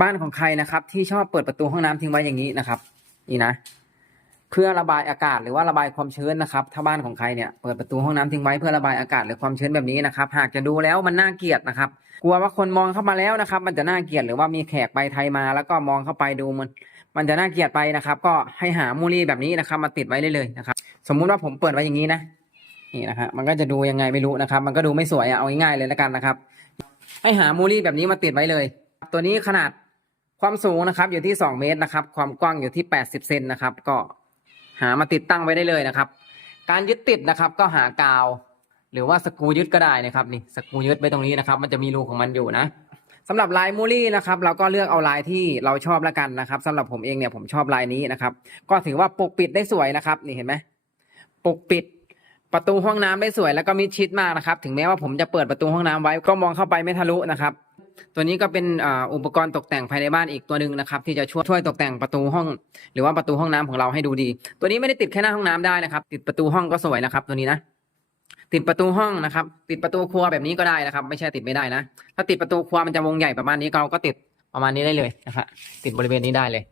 บ้านของใครนะครับ ที่ชอบเปิดประตูห้องน้ำทิ้งไว้อย่างนี้นะครับ นี่นะ เพื่อระบายอากาศหรือว่าระบายความชื้นนะครับ ถ้าบ้านของใครเนี่ยเปิดประตูห้องน้ำทิ้งไว้เพื่อระบายอากาศหรือความชื้นแบบนี้นะครับ หากจะดูแล้วมันน่าเกลียดนะครับ กลัวว่าคนมองเข้ามาแล้วนะครับ มันจะน่าเกลียดหรือว่ามีแขกไปไทยมา แล้วก็มองเข้าไปดูมัน มันจะน่าเกลียดไปนะครับ ก็ให้หามูลี่แบบนี้นะครับ มาติดไว้ได้เลยนะครับ สมมุติว่าผมเปิดไว้อย่างนี้นะนี่นะครับมันก็จะดูยังไงไม่รู้นะครับ มันก็ดูไม่สวยอะเอาง่ายๆเลยแล้วกันนะครับ ให้หามูลี่แบบนี้มาติดไว้เลย ตัวนี้ขนาด ความสูงนะครับอยู่ที่2เมตรนะครับ ความกว้างอยู่ที่80เซนนะครับ ก็หามาติดตั้งไว้ได้เลยนะครับ การยึดติดนะครับ ก็หากาว หรือว่าสกูยึดก็ได้นะครับนี่สกูยึดไว้ตรงนี้นะครับ มันจะมีรูของมันอยู่นะสำหรับลายมูลี่นะครับ เราก็เลือกเอาลายที่เราชอบแล้วกันนะครับสำหรับผมเองเนี่ยผมชอบลายนี้นะครับ ก็ถือว่าปกปิดได้สวยนะครับ นี่เห็นไหมปกปิดประตูห้องน้ำได้สวยแล้วก็มิดชิดมากนะครับ ถึงแม้ว่าผมจะเปิดประตูห้องน้ำไว้ก็มองเข้าไปไม่ทะลุนะครับ ตัวนี้ก็เป็นอุปกรณ์ตกแต่งภายในบ้านอีกตัวหนึ่งนะครับ ที่จะช่วยช่วยตกแต่งประตูห้อง หรือว่าประตูห้องน้ำของเราให้ดูดี ตัวนี้ไม่ได้ติดแค่หน้าห้องน้ำได้นะครับ ติดประตูห้องก็สวยนะครับ ตัวนี้นะติดประตูห้องนะครับ ติดประตูครัวแบบนี้ก็ได้นะครับ ไม่ใช่ติดไม่ได้นะ ถ้าติดประตูครัวมันจะวงใหญ่ประมาณนี้เราก็ติดประมาณนี้ได้เลยนะครับติดบริเวณนี้ได้เลย